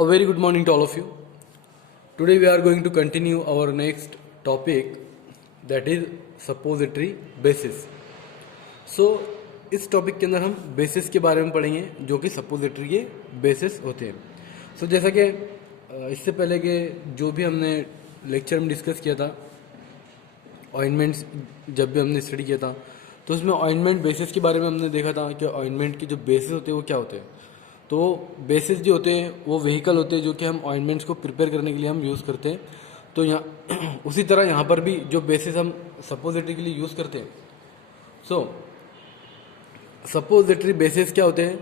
A very good morning to all of you. Today we are going to continue our next topic, that is suppository basis. So इस topic के अंदर हम basis के बारे में पढ़ेंगे जो कि सपोजिटरी के बेसिस होते हैं. सो जैसा कि इससे पहले के जो भी हमने लेक्चर में डिस्कस किया था, ऑइंटमेंट्स जब भी हमने स्टडी किया था तो उसमें ऑइंटमेंट बेसिस के बारे में हमने देखा था कि ऑइंटमेंट के जो बेसिस होते हैं वो क्या होते हैं. तो बेसिस जो होते हैं वो व्हीकल होते हैं जो कि हम ऑइंटमेंट्स को प्रिपेयर करने के लिए हम यूज़ करते हैं. तो यहाँ उसी तरह यहाँ पर भी जो बेसिस हम सपोजिटरी के लिए यूज़ करते हैं. सो सपोजिटरी बेसिस क्या होते हैं?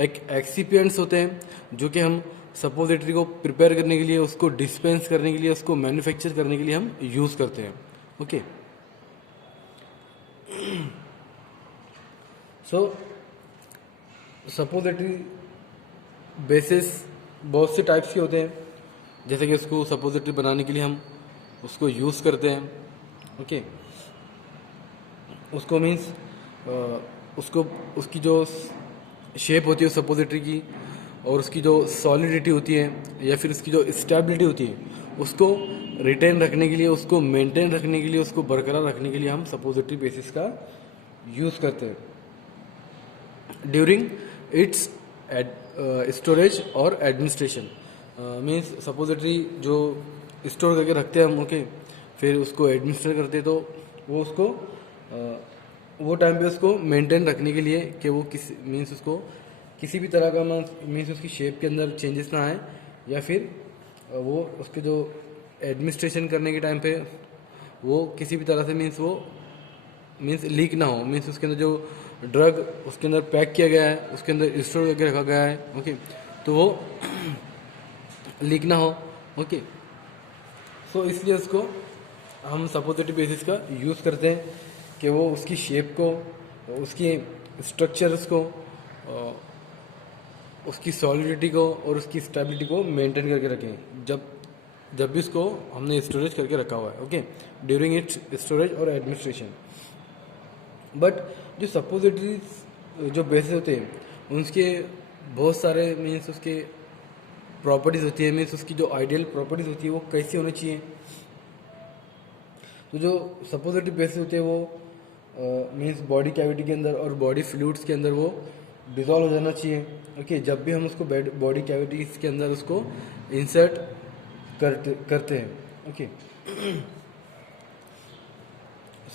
एक एक्सिपिएंट्स होते हैं जो कि हम सपोजिटरी को प्रिपेयर करने के लिए, उसको डिस्पेंस करने के लिए, उसको मैन्युफैक्चर करने के लिए हम यूज़ करते हैं. ओके. सो सपोजिटरी बेसिस बहुत से टाइप्स के होते हैं. जैसे कि उसको सपोजिटरी बनाने के लिए हम उसको यूज़ करते हैं. ओके. उसको मीन्स उसको उसकी जो शेप होती है सपोजिटरी की और उसकी जो सॉलिडिटी होती है या फिर उसकी जो स्टेबिलिटी होती है उसको रिटेन रखने के लिए, उसको मेंटेन रखने के लिए, उसको बरकरार रखने के लिए हम सपोजिटरी बेसिस का यूज़ करते हैं ड्यूरिंग इट्स स्टोरेज और एडमिनिस्ट्रेशन. मीन्स सपोजिटरी जो स्टोर करके रखते हैं हम, ओके, फिर उसको एडमिनिस्ट्रेट करते हैं तो वो उसको वो टाइम पे उसको मेंटेन रखने के लिए कि वो मीन्स उसको किसी भी तरह का मीन्स उसकी शेप के अंदर चेंजेस ना आए, या फिर वो उसके जो एडमिनिस्ट्रेशन करने के टाइम पे वो किसी भी तरह से मीन्स लीक ना हो. मीन्स उसके अंदर जो ड्रग उसके अंदर पैक किया गया है, उसके अंदर स्टोर करके रखा गया है, ओके, तो वो लीक ना हो. ओके. सो इसलिए उसको हम सपोजिटरी बेसिस का यूज़ करते हैं कि वो उसकी शेप को, उसकी स्ट्रक्चर्स को, उसकी सॉलिडिटी को और उसकी स्टेबिलिटी को मेंटेन करके रखें जब भी उसको हमने स्टोरेज करके रखा हुआ है. ओके. ड्यूरिंग इट्स स्टोरेज और एडमिनिस्ट्रेशन. बट जो सपोजिटरी जो बेसिस होते हैं उनके बहुत सारे मीन्स उसके प्रॉपर्टीज़ होती है. मीन्स उसकी जो आइडियल प्रॉपर्टीज़ होती है वो कैसी होनी चाहिए. तो जो सपोजिटरी बेसिस होते हैं वो मीन्स बॉडी कैविटी के अंदर और बॉडी फ्लूइड्स के अंदर वो डिज़ोल्व हो जाना चाहिए. ओके. जब भी हम उसको बॉडी कैविटीज़ के अंदर उसको इंसर्ट करते हैं. ओके.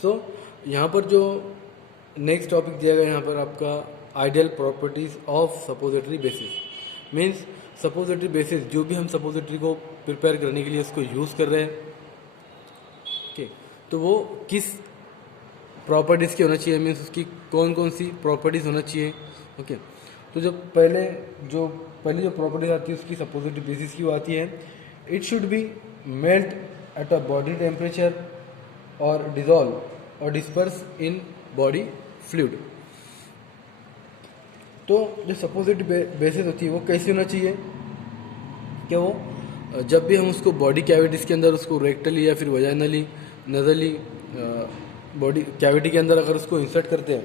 सो यहाँ पर जो नेक्स्ट टॉपिक दिया गया यहाँ पर आपका ideal properties of suppository basis. Means suppository basis जो भी हम सपोजिटरी को प्रिपेयर करने के लिए उसको यूज़ कर रहे हैं, ओके, तो वो किस प्रॉपर्टीज़ की होना चाहिए. मीन्स उसकी कौन कौन सी प्रॉपर्टीज़ होना चाहिए. ओके. तो जो पहली जो प्रॉपर्टीज आती है उसकी सपोजिटरी बेसिस की वो आती है, it should B melt at a body temperature और डिजॉल्व और डिस्पर्स इन बॉडी फ्लूइड. तो जो सपोजिटरी बेसिस होती है वो कैसी होना चाहिए कि वो जब भी हम उसको बॉडी कैविटीज़ के अंदर उसको रेक्टली या फिर वजाइनली, नजली बॉडी कैविटी के अंदर अगर उसको इंसर्ट करते हैं,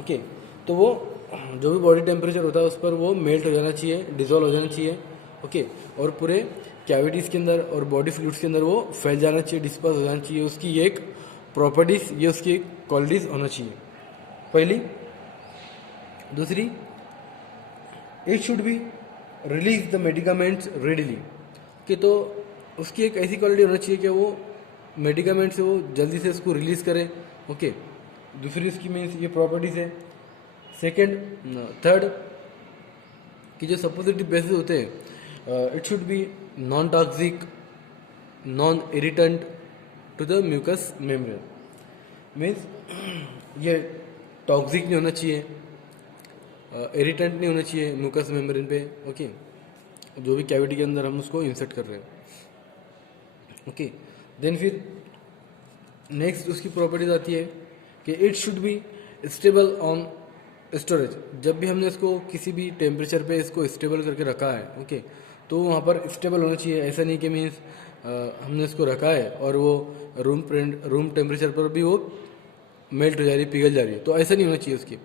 ओके, तो वो जो भी बॉडी टेम्परेचर होता है उस पर वो मेल्ट हो जाना चाहिए, डिज़ोल्व हो जाना चाहिए. ओके. और पूरे कैविटीज़ के अंदर और बॉडी फ्लूइड्स के अंदर वो फैल जाना चाहिए, डिस्पर्स हो जाना चाहिए. उसकी ये एक प्रॉपर्टीज़, ये उसकी क्वालिटीज़ होना चाहिए पहली. दूसरी, it should be release the medicaments readily, कि तो उसकी एक ऐसी क्वालिटी होना चाहिए कि वो मेडिकामेंट से वो जल्दी से उसको रिलीज़ करे. ओके. दूसरी इसकी मीन्स ये प्रॉपर्टीज़ है. थर्ड, कि जो सपोजिटरी बेसिस होते हैं it should be non toxic, non irritant to the mucous membrane. Means ये टॉक्सिक नहीं होना चाहिए, इरिटेंट नहीं होना चाहिए म्यूकस मेम्ब्रेन पे. ओके. जो भी कैविटी के अंदर हम उसको इंसर्ट कर रहे हैं. ओके. देन फिर नेक्स्ट उसकी प्रॉपर्टीज आती है कि it should be stable on storage. जब भी हमने इसको किसी भी टेम्परेचर पे इसको स्टेबल करके रखा है, ओके, तो वहाँ पर स्टेबल होना चाहिए. ऐसा नहीं कि मीन्स हमने इसको रखा है और वो रूम टेम्परेचर पर भी वो मेल्ट हो जा रही है, पिघल जा रही है, तो ऐसा नहीं होना चाहिए. उसकी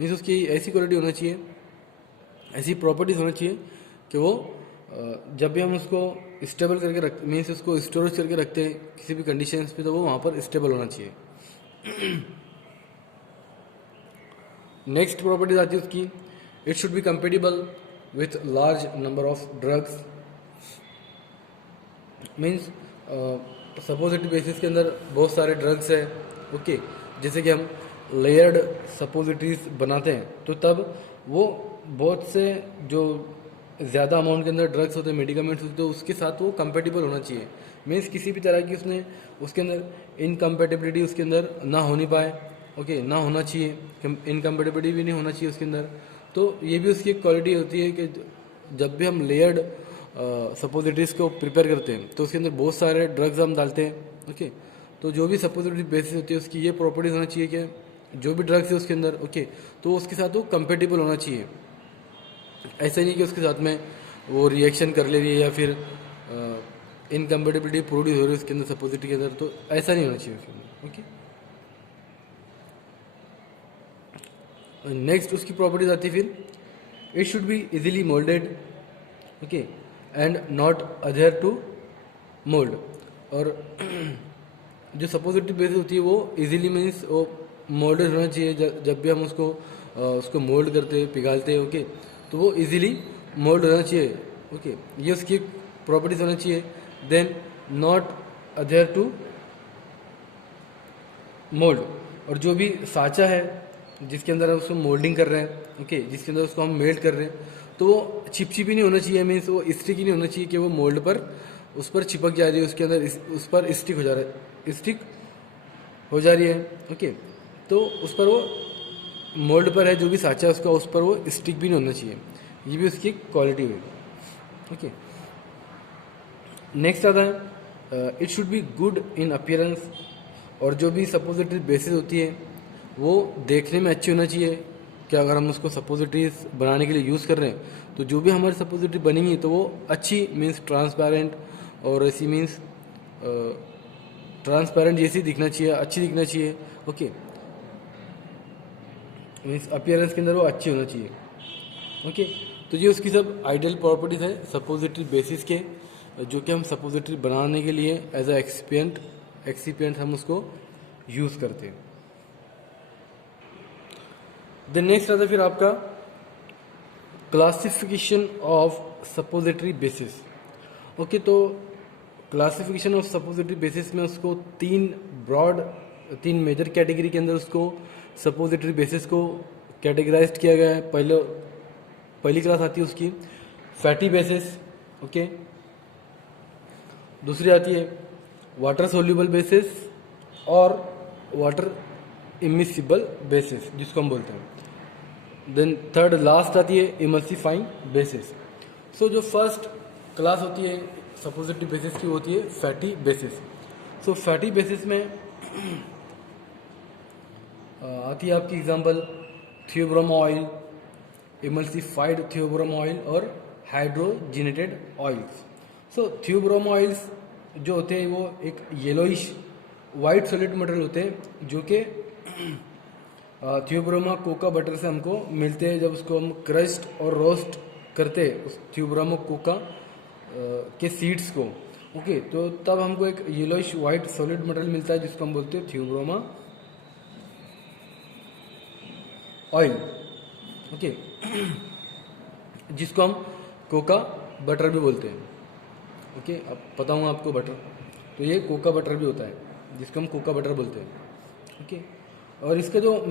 मीन्स उसकी ऐसी क्वालिटी होना चाहिए, ऐसी प्रॉपर्टीज़ होना चाहिए कि वो जब भी हम उसको स्टेबल करके रख मीन्स उसको स्टोरेज करके रखते हैं किसी भी कंडीशंस पे, तो वो वहाँ पर स्टेबल होना चाहिए। नेक्स्ट प्रॉपर्टीज आती है उसकी, it should B compatible with large number of drugs. Means suppository basis के अंदर बहुत सारे ड्रग्स है, ओके, जैसे कि हम लेयर्ड सपोजिटरीज बनाते हैं, तो तब वो बहुत से जो ज़्यादा अमाउंट के अंदर ड्रग्स होते हैं, मेडिकामेंट्स होते हैं, तो उसके साथ वो कंपेटिबल होना चाहिए। मीन्स किसी भी तरह की उसके अंदर इनकम्पेटिबिलिटी उसके अंदर ना होनी पाए, ओके, ना होना चाहिए, इनकम्पेटिबिलिटी भी नहीं होना चाहिए उसके अंदर। तो ये भी उसकी एक क्वालिटी होती है कि जब भी हम लेयर्ड सपोजिटरीज को प्रिपेयर करते हैं तो उसके अंदर बहुत सारे ड्रग्स हम डालते हैं, ओके, तो जो भी सपोजिटरी बेसिस होती है उसकी ये प्रॉपर्टीज होना चाहिए कि जो भी ड्रग्स है उसके अंदर, ओके, तो उसके साथ वो कंपेटिबल होना चाहिए। ऐसा नहीं कि उसके साथ में वो रिएक्शन कर ले रही है या फिर इनकम्पेटिबिलिटी प्रोड्यूस हो रही है उसके अंदर सपोजिटरी के अंदर, तो ऐसा नहीं होना चाहिए उसके अंदर, ओके। नेक्स्ट उसकी प्रॉपर्टीज आती है फिर, it should be easily moulded, okay, and not adhere to mould. और जो सपोजिटरी बेसिस होती है वो इजीली मीन्स वो मोल्डेड होना चाहिए, जब भी हम उसको मोल्ड करते हैं, पिघालते हैं, ओके, तो वो इजीली मोल्ड होना चाहिए, ओके, ये उसकी प्रॉपर्टीज होना चाहिए। Then not adhere to mould, और जो भी साँचा है जिसके अंदर हम उसको मोल्डिंग कर रहे हैं, ओके, जिसके अंदर उसको हम मेल्ट कर रहे हैं, तो वो चिपचिपी नहीं होना चाहिए, मीन्स वो स्टिक ही नहीं होना चाहिए कि वो मोल्ड पर उस पर चिपक जा रही है, उसके अंदर उस पर स्टिक हो जा रही है, ओके, तो उस पर वो मोल्ड पर है जो भी साँचा है उसका, उस पर वो स्टिक भी नहीं होना चाहिए। ये भी उसकी क्वालिटी हुई, ओके। नेक्स्ट आता है, it should be good in appearance, और जो भी सपोजिटरी बेसिस होती है वो देखने में अच्छी होना चाहिए कि अगर हम उसको सपोजिटरीज बनाने के लिए यूज़ कर रहे हैं तो जो भी हमारी सपोजिटरी बनेंगी तो वो अच्छी मीन्स ट्रांसपेरेंट और ऐसी मीन्स ट्रांसपेरेंट जैसी दिखना चाहिए, अच्छी दिखना चाहिए, ओके, मीन्स अपीयरेंस के अंदर वो अच्छी होना चाहिए, ओके। तो ये उसकी सब आइडियल प्रॉपर्टीज है सपोजिटरी बेसिस के, जो कि हम सपोजिटरी बनाने के लिए एज अ एक्सिपिएंट हम उसको यूज़ करते हैं। देन नेक्स्ट आता है फिर आपका classification of suppository basis, okay. तो क्लासिफिकेशन ऑफ सपोजिटरी बेसिस में उसको तीन मेजर कैटेगरी के अंदर उसको सपोजिटरी बेसिस को कैटेगराइज किया गया है। पहली क्लास आती है उसकी फैटी बेसिस, ओके, दूसरी आती है वाटर सोल्यूबल बेसिस और वाटर इमिसिबल बेसिस जिसको हम बोलते हैं। देन थर्ड लास्ट आती है इमल्सिफाइंग बेसिस। सो जो फर्स्ट क्लास होती है सपोजिटरी बेसिस की होती है फैटी बेसिस। सो फैटी बेसिस में आती है आपकी एग्जांपल थियोब्रोमो ऑयल, इमल्सिफाइड थियोब्रोमो ऑयल और हाइड्रोजिनेटेड ऑयल्स। सो थियोब्रोमो ऑयल्स जो होते हैं वो एक येलोइश वाइट सॉलिड मटेरियल होते हैं जो कि थियोब्रोमा कोका बटर से हमको मिलते हैं। जब उसको हम क्रस्ट और रोस्ट करते हैं उस थियोब्रोमा कोका के सीड्स को, ओके, तो तब हमको एक येलोइश वाइट सॉलिड मटेरियल मिलता है जिसको हम बोलते हैं थियोब्रोमा ऑयल, ओके, जिसको हम कोका बटर भी बोलते हैं, ओके। अब पता हूँ आपको बटर, तो ये कोका बटर भी होता है जिसको हम कोका बटर बोलते हैं, ओके। और इसका जो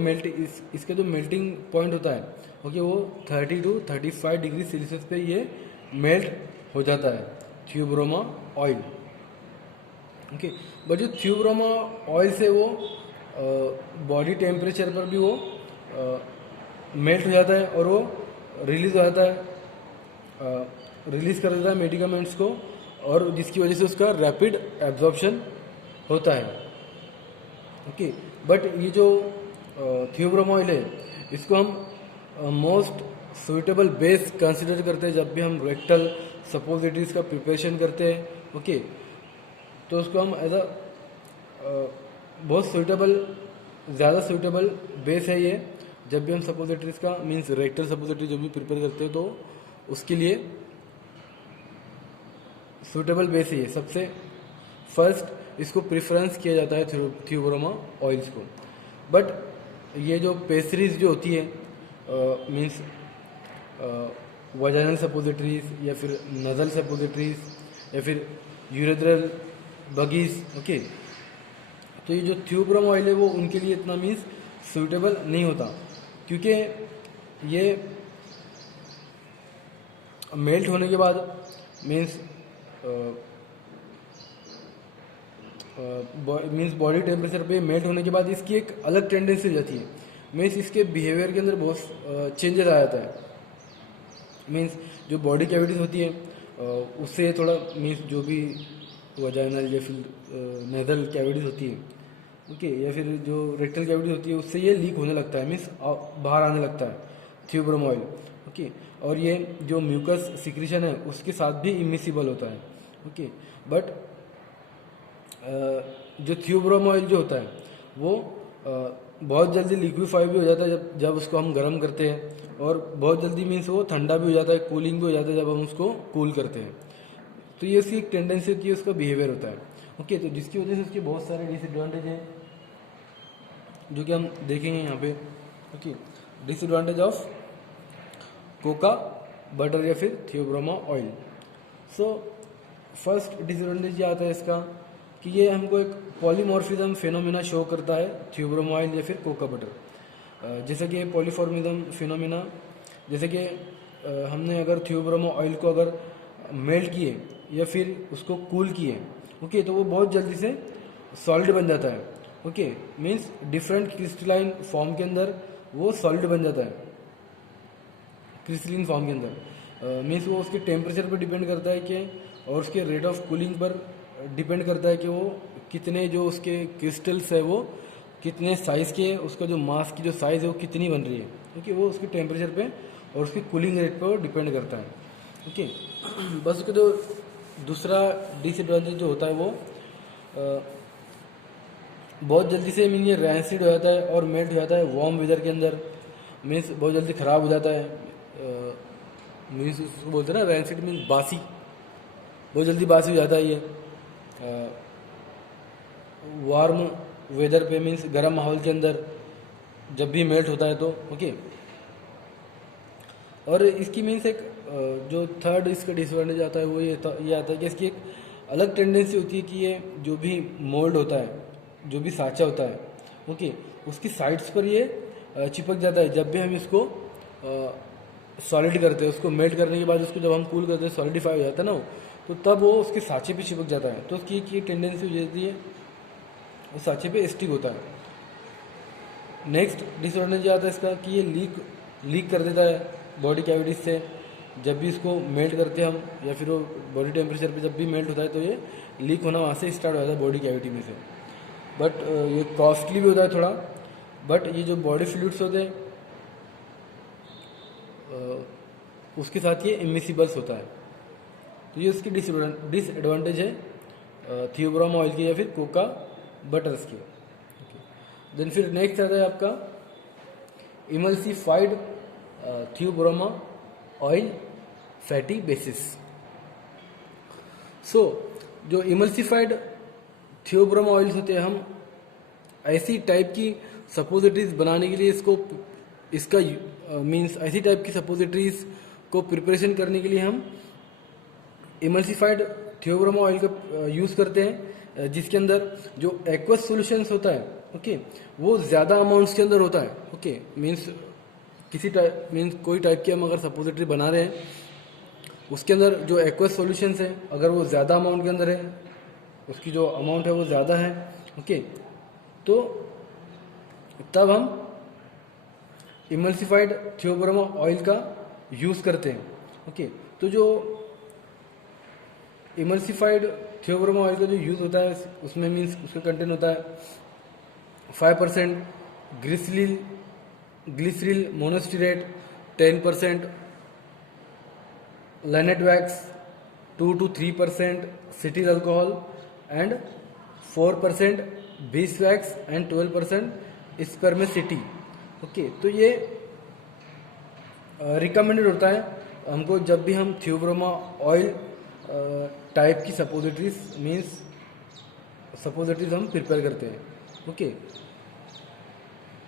मेल्टिंग पॉइंट होता है, ओके, वो 30 to 35 डिग्री सेल्सियस पे ये मेल्ट हो जाता है थियोब्रोमा ऑयल, ओके। बट जो थियोब्रोमा ऑयल से वो बॉडी टेम्परेचर पर भी वो मेल्ट हो जाता है और वो रिलीज हो जाता है, रिलीज कर देता है मेडिकामेंट्स को, और जिसकी वजह से उसका रैपिड एब्जॉर्प्शन होता है, ओके। बट ये जो थियोब्रोमा ऑयल है इसको हम मोस्ट सुइटेबल बेस कंसिडर करते हैं जब भी हम रेक्टल सपोजिटरीज का प्रिपरेशन करते हैं, ओके। तो उसको हम एज अ बहुत ज़्यादा सुइटेबल बेस है ये जब भी हम सपोजिटरीज का मीन्स रेक्टल सपोजिटरी जो भी प्रिपेयर करते हैं तो उसके लिए सूटेबल बेस ही है। सबसे फर्स्ट इसको प्रेफरेंस किया जाता है थियोब्रोमा ऑयल्स को। बट ये जो पेस्ट्रीज जो होती है मीन्स वजाइनल सपोजिटरीज या फिर नजल सपोजिटरीज या फिर यूरेथ्रल बगीज, ओके, तो ये जो थियोब्रोमा ऑयल है वो उनके लिए इतना मीन्स सूटेबल नहीं होता, क्योंकि ये मेल्ट होने के बाद मीन्स बॉडी टेम्परेचर पे मेल्ट होने के बाद इसकी एक अलग टेंडेंसी हो जाती है। मीन्स इसके बिहेवियर के अंदर बहुत चेंजेस आ जाता है। मीन्स जो बॉडी कैविटीज होती है उससे थोड़ा मीन्स जो भी वजाइनल या फिर नेजल कैविटीज होती है, ओके, या फिर जो रेक्टल कैविटीज होती है उससे ये लीक होने लगता है, मीन्स बाहर आने लगता है थियोब्रोमा ऑयल, ओके। और ये जो म्यूकस सिक्रीशन है उसके साथ भी इमिसिबल होता है, ओके। बट जो थियोब्रोमा ऑयल जो होता है वो बहुत जल्दी लिक्विफाई भी हो जाता है जब उसको हम गर्म करते हैं, और बहुत जल्दी मीन्स वो ठंडा भी हो जाता है, कूलिंग भी हो जाता है जब हम उसको कूल करते हैं। तो ये उसकी एक टेंडेंसी होती है, उसका बिहेवियर होता है, ओके। तो जिसकी वजह से उसके बहुत सारे डिसएडवांटेज हैं जो कि हम देखेंगे यहाँ पे, okay. Disadvantage of cocoa butter या फिर Theobroma oil. So first disadvantage ये आता है इसका कि ये हमको एक पॉलीमॉर्फिज्म फिनोमिना शो करता है थियोब्रोमा ऑयल या फिर कोका बटर। जैसे कि पॉलीफॉर्मिज्म फिनोमिना, जैसे कि हमने अगर थियोब्रोमा ऑयल को अगर मेल्ट किए या फिर उसको कूल किए, ओके, तो वो बहुत जल्दी से सॉलिड बन जाता है, okay. Means different crystalline form के अंदर वो सॉलिड बन जाता है, क्रिस्टलाइन फॉर्म के अंदर। मीन्स वो उसके टेम्परेचर पर डिपेंड करता है कि, और उसके रेट ऑफ कूलिंग पर डिपेंड करता है कि वो कितने जो उसके क्रिस्टल्स है वो कितने साइज़ के, उसका जो मास की जो साइज़ है वो कितनी बन रही है, ओके। वो उसके टेम्परेचर पे और उसकी कूलिंग रेट पर डिपेंड करता है, ओके। बस उसका जो दूसरा डिसएडवांटेज जो होता है वो बहुत जल्दी से मीन ये रैंसिड हो जाता है और मेल्ट हो जाता है वार्म वेदर के अंदर, मीन्स बहुत जल्दी ख़राब हो जाता है। मीन्स उसको बोलते हैं ना रैंसिड, मीन्स बासी, बहुत जल्दी बासी हो जाता है ये वार्म वेदर पे, मीन्स गर्म माहौल के अंदर जब भी मेल्ट होता है तो, ओके। और इसकी मीन्स एक जो थर्ड इसका डिसएडवांटेज आता है वो ये आता है कि इसकी एक अलग टेंडेंसी होती है कि ये जो भी मोल्ड होता है, जो भी साँचा होता है, ओके, उसकी साइड्स पर ये चिपक जाता है। जब भी हम इसको सॉलिड करते हैं, उसको मेल्ट करने के बाद उसको जब हम कूल करते हैं सॉलिडिफाई हो जाता है ना, तो तब वो उसके साँचे पे चिपक जाता है, तो उसकी एक टेंडेंसी हो जाती है उस साँचे पे स्टिक होता है। नेक्स्ट डिसएडवांटेज आता है इसका कि ये लीक कर देता है बॉडी कैविटीज से। जब भी इसको मेल्ट करते हैं हम या फिर वो बॉडी टेम्परेचर पे जब भी मेल्ट होता है तो ये लीक होना वहाँ से स्टार्ट हो जाता है बॉडी कैविटी में से। बट ये कॉस्टली भी होता है थोड़ा, बट ये जो बॉडी फ्लूइड्स होते हैं उसके साथ ये इमिसिबल्स होता है। तो ये उसकी डिसएडवांटेज है थियोब्रोमा ऑयल की या फिर कोका बटर्स की। देन फिर नेक्स्ट आता है आपका emulsified theobroma oil fatty basis. So जो इमल्सिफाइड थियोब्रोमा ऑयल्स होते हैं, हम ऐसी टाइप की सपोजिटरीज बनाने के लिए इसका मीन्स ऐसी टाइप की सपोजिटरीज को प्रिपरेशन करने के लिए हम इमल्सिफाइड थियोब्रोमा ऑयल का यूज़ करते हैं, जिसके अंदर जो एक्वस सॉल्यूशंस होता है, ओके, वो ज़्यादा अमाउंट्स के अंदर होता है, ओके। मीन्स कोई टाइप की हम अगर सपोजिटरी बना रहे हैं उसके अंदर जो एक्वस सॉल्यूशंस है अगर वो ज़्यादा अमाउंट के अंदर है, उसकी जो अमाउंट है वो ज़्यादा है, ओके, तो तब हम इमल्सिफाइड थियोब्रोमा ऑयल का यूज़ करते हैं, ओके। तो जो इमल्सिफाइड थियोब्रोमा ऑयल का जो यूज़ होता है उसमें मीन्स उसका कंटेंट होता है 5% glyceryl monostearate, 10% lanette wax, 2 to 3% cetyl alcohol and 4% बीस वैक्स एंड 12% स्पर्मेसिटी, ओके। तो ये रिकमेंडेड होता है हमको जब भी हम थियोब्रोमा ऑयल टाइप की सपोजिटरीज मीन्स सपोजिटरीज हम प्रिपेयर करते हैं। Okay,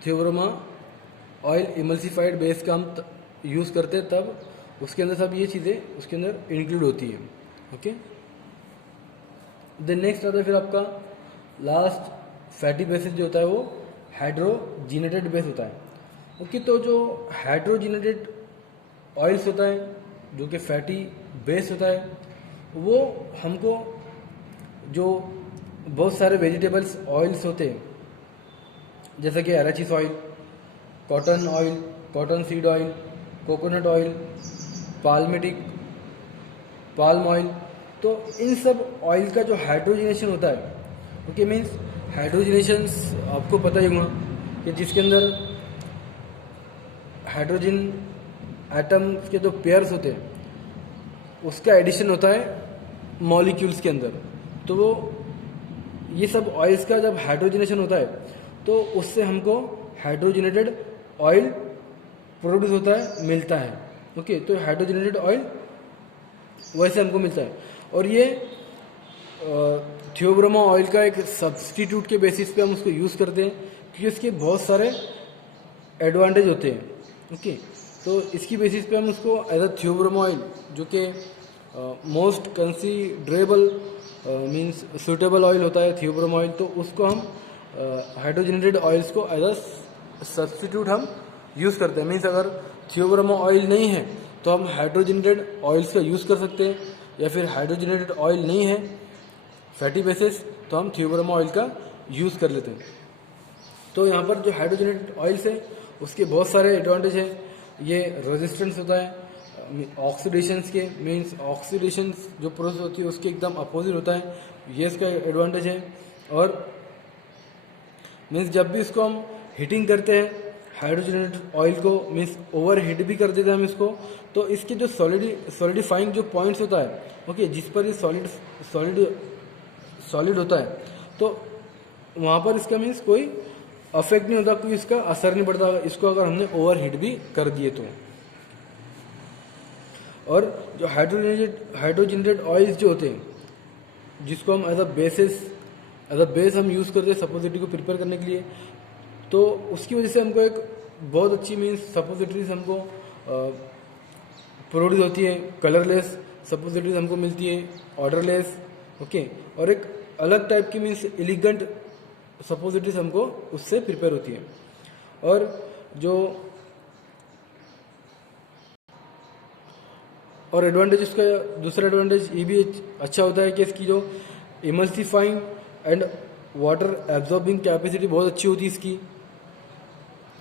Theobroma oil emulsified base का हम यूज़ करते हैं, तब उसके अंदर सब ये चीज़ें उसके अंदर इंक्लूड होती हैं। ओके, देन नेक्स्ट आता है फिर आपका लास्ट फैटी बेसिस जो होता है वो हाइड्रोजिनेटेड बेस होता है। ओके, तो जो हाइड्रोजिनेटेड ऑयल्स होता है जो कि फैटी बेस होता है, वो हमको जो बहुत सारे वेजिटेबल्स ऑयल्स होते हैं जैसे कि arachis oil, cotton oil, cotton seed oil, coconut oil, palmitic, palm oil, तो इन सब ऑयल का जो हाइड्रोजनेशन होता है, ओके, मीन्स हाइड्रोजनेशन आपको पता ही होगा कि जिसके अंदर हाइड्रोजन एटम के जो पेयर्स होते हैं उसका एडिशन होता है मॉलिक्यूल्स के अंदर। तो वो ये सब ऑयल्स का जब हाइड्रोजनेशन होता है तो उससे हमको हाइड्रोजनेटेड ऑयल प्रोड्यूस होता है, मिलता है। ओके, तो हाइड्रोजनेटेड ऑयल वैसे हमको मिलता है, और ये थियोब्रोमा ऑयल का एक सब्स्टिट्यूट के बेसिस पे हम उसको यूज़ करते हैं क्योंकि इसके बहुत सारे एडवांटेज होते हैं। ओके, तो इसकी बेसिस पे हम उसको एज अ थियोब्रोमा ऑयल जो कि most considerable means suitable oil होता है थियोब्रोमा ऑयल, तो उसको हम हाइड्रोजनेटेड ऑयल्स को एज अ सब्स्टिट्यूट हम यूज़ करते हैं। मीन्स अगर थियोब्रोमा ऑयल नहीं है तो हम हाइड्रोजनेटेड ऑयल्स का यूज़ कर सकते हैं, या फिर हाइड्रोजनेटेड ऑयल नहीं है फैटी बेसिस तो हम थियोब्रोमा ऑयल का यूज़ कर लेते हैं। तो यहाँ पर जो हाइड्रोजनेटेड ऑयल्स है उसके बहुत सारे एडवांटेज हैं। ये रेजिस्टेंस होता है ऑक्सीडेशंस के, मीन्स ऑक्सीडेशन जो प्रोसेस होती है उसके एकदम अपोजिट होता है, ये इसका एडवांटेज है। और मीन्स जब भी इसको हम हीटिंग करते हैं हाइड्रोजनेटेड ऑयल को, मीन्स ओवर हीट भी कर देते हैं हम इसको, तो इसके जो सॉलिडिफाइंग जो पॉइंट्स होता है, ओके, जिस पर ये सॉलिड होता है, तो वहाँ पर इसका मीन्स कोई अफेक्ट नहीं होता, कोई इसका असर नहीं पड़ता इसको अगर हमने ओवर हीट भी कर दिए तो। और जो हाइड्रोजनेटेड ऑयल्स जो होते हैं जिसको हम एज अ बेस हम यूज़ करते हैं सपोजिटरी को प्रिपेयर करने के लिए, तो उसकी वजह से हमको एक बहुत अच्छी मीन्स सपोजिटरीज हमको प्रोड्यूस होती है, कलरलेस सपोजिटरीज हमको मिलती है, ऑर्डरलेस। ओके, और एक अलग टाइप की मीन्स एलिगेंट सपोजिटरीज हमको उससे प्रिपेयर होती है। और जो और एडवांटेज उसका दूसरा एडवांटेज ये भी अच्छा होता है कि इसकी जो emulsifying and water absorbing capacity बहुत अच्छी होती है इसकी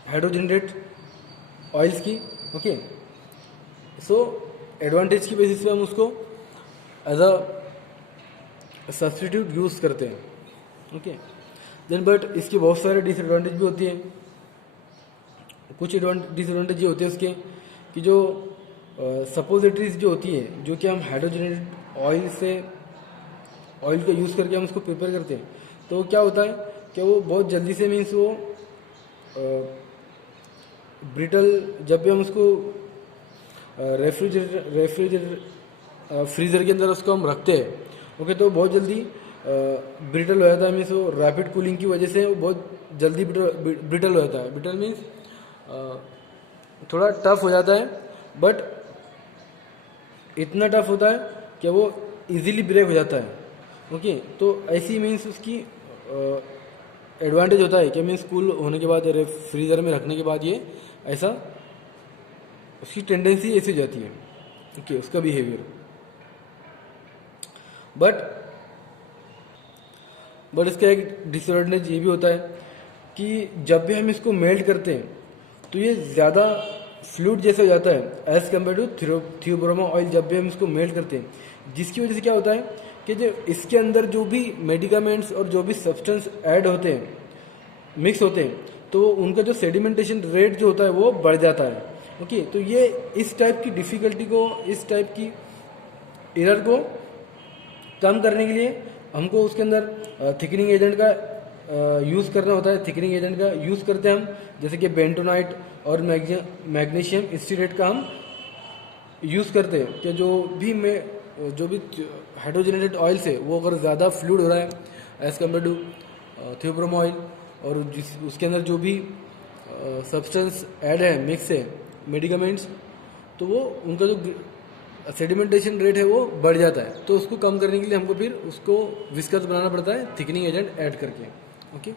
हाइड्रोजनेटेड ऑयल्स की। ओके, सो एडवांटेज की बेसिस पे हम उसको एज अ सब्स्टिट्यूट यूज़ करते हैं। ओके, देन बट इसके बहुत सारे डिसएडवांटेज भी होती हैं। कुछ डिसएडवांटेज ये होते हैं उसके कि जो सपोजिटरीज जो होती है जो कि हम हाइड्रोजनेटेड ऑयल का यूज़ करके हम उसको प्रिपेयर करते हैं, तो क्या होता है कि वो बहुत जल्दी से मीन्स वो ब्रिटल, जब भी हम उसको फ्रीज़र के अंदर उसको हम रखते हैं, ओके, तो बहुत जल्दी ब्रिटल हो जाता है। मीन्स वो रैपिड कूलिंग की वजह से वो बहुत जल्दी ब्रिटल हो जाता है। ब्रिटल मीन्स थोड़ा टफ हो जाता है, बट इतना टफ होता है कि वो इजीली ब्रेक हो जाता है। ओके, तो ऐसी मीन्स उसकी एडवांटेज होता है कि मीन्स कूल होने के बाद फ्रीज़र में रखने के बाद ये ऐसा उसकी टेंडेंसी ऐसी हो जाती है। ओके, उसका बिहेवियर। बट इसका एक डिसएडवांटेज ये भी होता है कि जब भी हम इसको मेल्ट करते हैं तो ये ज़्यादा फ्लूइड जैसा हो जाता है as compare to theobroma oil जब भी हम इसको मेल्ट करते हैं, जिसकी वजह से क्या होता है कि जो इसके अंदर जो भी मेडिकामेंट्स और जो भी सब्सटेंस ऐड होते हैं, मिक्स होते हैं, तो उनका जो सेडिमेंटेशन रेट जो होता है वो बढ़ जाता है। ओके, तो ये इस टाइप की डिफ़िकल्टी को, इस टाइप की एरर को कम करने के लिए हमको उसके अंदर थिकनिंग एजेंट का यूज़ करना होता है। थिकनिंग एजेंट का यूज़ करते हैं हम, जैसे कि बेंटोनाइट और मैग्नीशियम इंस्टीरेट का हम यूज़ करते हैं कि जो भी जो भी हाइड्रोजनेटेड ऑयल से वो अगर ज़्यादा फ्लूइड हो रहा है एज़ कम्पेयर टू थियोब्रोम ऑयल, और उसके अंदर जो भी सब्सटेंस ऐड है, मिक्स है, मेडिकामेंट्स, तो वो उनका जो सेडिमेंटेशन रेट है वो बढ़ जाता है। तो उसको कम करने के लिए हमको फिर उसको विस्कस बनाना पड़ता है थिकनिंग एजेंट ऐड करके। ओके।